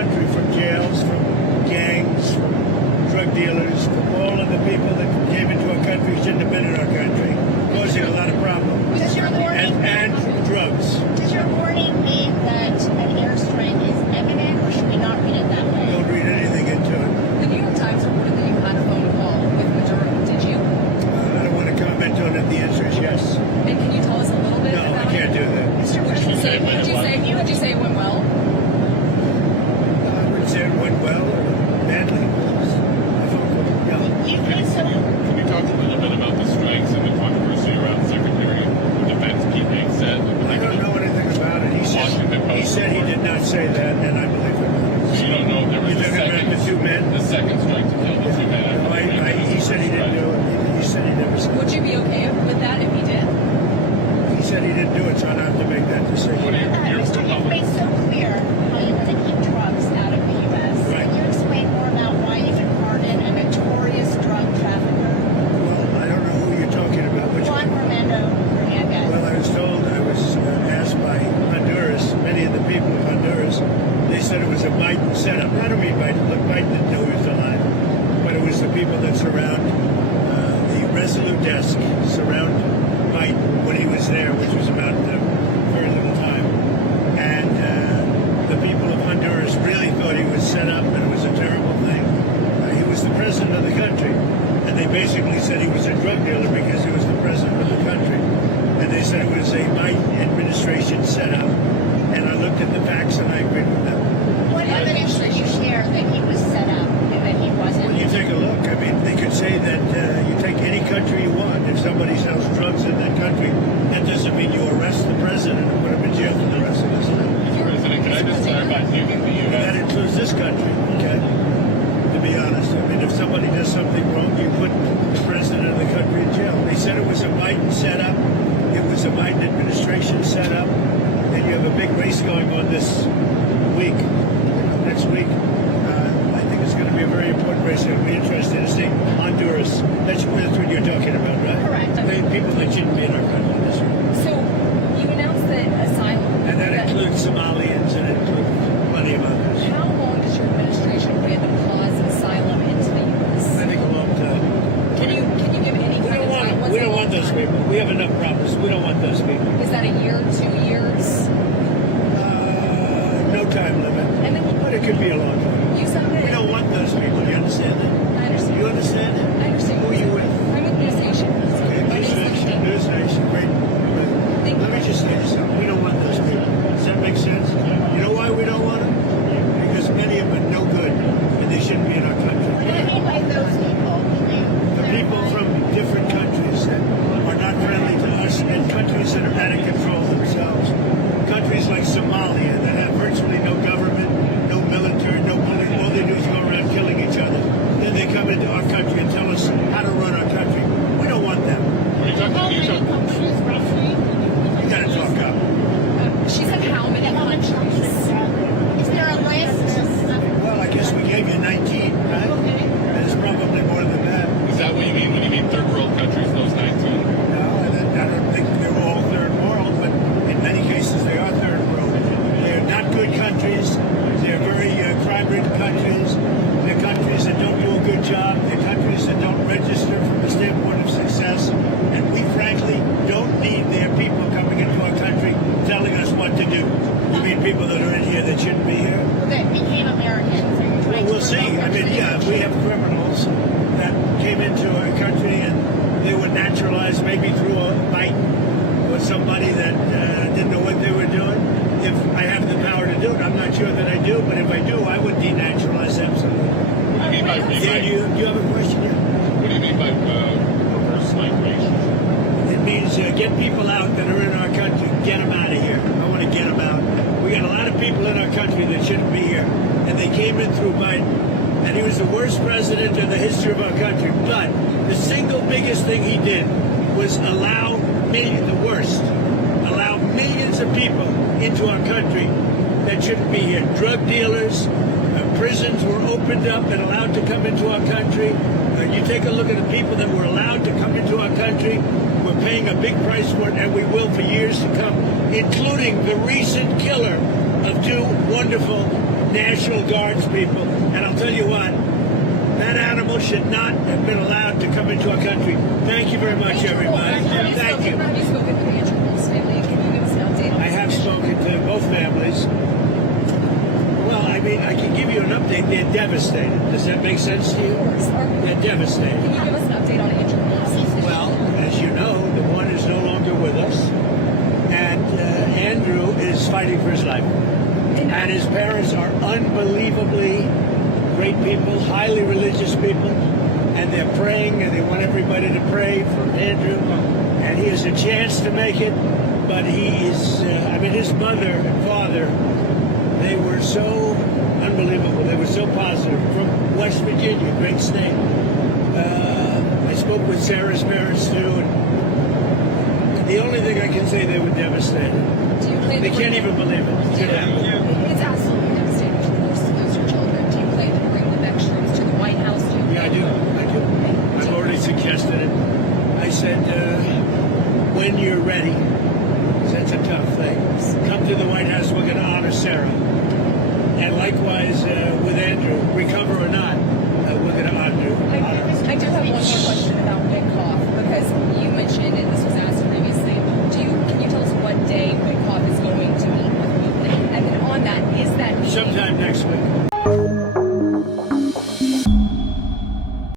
country from jails, from gangs, from drug dealers, from all of the people that came into our country shouldn't have been in our country, causing a lot of problems. Does your warning And drugs. Does your warning mean that an airstrike is imminent, or should we not read it that way? Don't read anything into it. The New York Times reported that you had a phone call with Maduro. Did you? I don't want to comment on it. The answer is yes. And can you tell us a little bit No, about I can't do that. Would you say it went well? I wouldn't say it went well or badly. You think so? Can you talk a little bit about the strikes and the controversy around Secretary of Defense Pete said? I don't know anything about it. He said he did not say that, and I believe it. So you don't know if there was You're talking about the two men? the second strike to kill the two men. He said he didn't do it. He said he never said it. Would you be okay with that if he did? He said he didn't do it, so I don't have to make that decision. What do you, you're Mr. You've made so clear how you want to keep drugs out of the U.S. Right. Can you explain more about why you can pardon a notorious drug trafficker? Well, I don't know who you're talking about. Which Juan one? Fernando Hernandez. Well, I was told, I was asked by Honduras, many of the people of Honduras, they said it was a Biden setup. I don't mean Biden. Look, Biden didn't know he was alive. But it was the people that surround the Resolute desk, surround Biden when he was there, which was about very little time. And the people of Honduras really thought he was set up and it was a terrible thing. He was the president of the country. And they basically said he was a drug dealer because he was the president of the country. And they said it was a Biden administration setup. And I looked at the facts and I agreed with them. What evidence did you share that he was set up and that he wasn't? Well, you take a look. I mean, they could say that you take any country you want. If somebody sells drugs in that country, that doesn't mean you arrest the president and put him in jail for the rest of his life. Mr. President, can I just clarify, do you think the And that U.S. includes this country, okay? To be honest. I mean, if somebody does something wrong, you put the president of the country in jail. They said it was a Biden setup. It was a Biden administration setup. And you have a big race going on this week, next week. I think it's going to be a very important race. It'll be interesting to see Honduras. That's what you're talking about, right? Correct. People that shouldn't be in our country this week. So you announced that asylum. And that includes Somalians and it includes plenty of others. How long does your administration plan to pause asylum into the U.S.? I think a long time. Can you give any We kind don't of time? want. What's We a don't long want those time? people. We have enough problems. We don't want those people. Is that a year, 2 years? No time limit. And then But it could be a long time. you said that. We don't want those people. You understand that? I understand. You understand that? I understand. Who are you with? I'm with News Nation. Okay, My News name's Nation. News Nation. Great. Thank Let me you. just say this. We don't want those people. Does that make sense? You know why we don't want them? Because many of them are no good, and they shouldn't be in our country. What do you mean by those people? The people from different countries that are not friendly to us and countries that are out of control themselves. Countries like Somalia that have virtually no government, no military, no police. All they do is go around killing each other. Then they come into our country and tell us how to run our country. We don't want them. Are you talking, How many countries roughly? You got to talk up. She said how many countries? Is there a list? Well, I guess we gave you 19, right? Okay. There's probably more than that. is that what you mean when you mean third world countries, those 19? No, I don't think they're all third world, but in many cases they are third world. They're not good countries. They're very crime-ridden countries. They're countries that don't do a good job. They're countries that don't register from the standpoint of success. And we, frankly, don't need their people coming into our country telling us what to do. You mean people that are in here that shouldn't be here? That became Americans. Are you Well, trying to we'll see. promote I mean, their yeah, we have criminals that came into our country and they were naturalized maybe through a Biden or somebody that didn't know what they were doing. If I have the power to do it, I'm not sure that I do, but if I do, I would denaturalize absolutely. What do you mean by Yeah, do you have a question? Yeah. what do you mean by reverse migration? It means get people out that are in our country, get them out of here. I want to get them out. We got a lot of people in our country that shouldn't be here, and they came in through Biden. And he was the worst president in the history of our country. But the single biggest thing he did was allow millions of people into our country that shouldn't be here. Drug dealers, prisons were opened up and allowed to come into our country. You take a look at the people that were allowed to come into our country. We're paying a big price for it, and we will for years to come, including the recent killer of two wonderful National Guards people. And I'll tell you what, that animal should not have been allowed to come into our country. Thank you very much, everybody. Thank you. Have you spoken with Andrew's family? Can you give us an update? I have spoken to both families. Well, I mean, I can give you an update. They're devastated. Does that make sense to you? They're devastated. Can you give us an update on Andrew? Well, as you know, the one is no longer with us, and Andrew is fighting for his life. And his parents are unbelievably great people, highly religious people, and they're praying, and they want everybody to pray for Andrew. And he has a chance to make it, but he is, I mean, his mother and father, they were so unbelievable. They were so positive. From West Virginia, great state. I spoke with Sarah's parents too, and the only thing I can say, they were devastated. Do you plan They to can't bring even believe it. It's absolutely devastating to lose your children. Do you plan to bring them extras to the White House? Yeah, I do. I've already suggested it. I said, when you're ready, that's a tough thing. Come to the White House, we're going to honor Sarah. And likewise with Andrew, recover or not, we're going to honor. I do have one more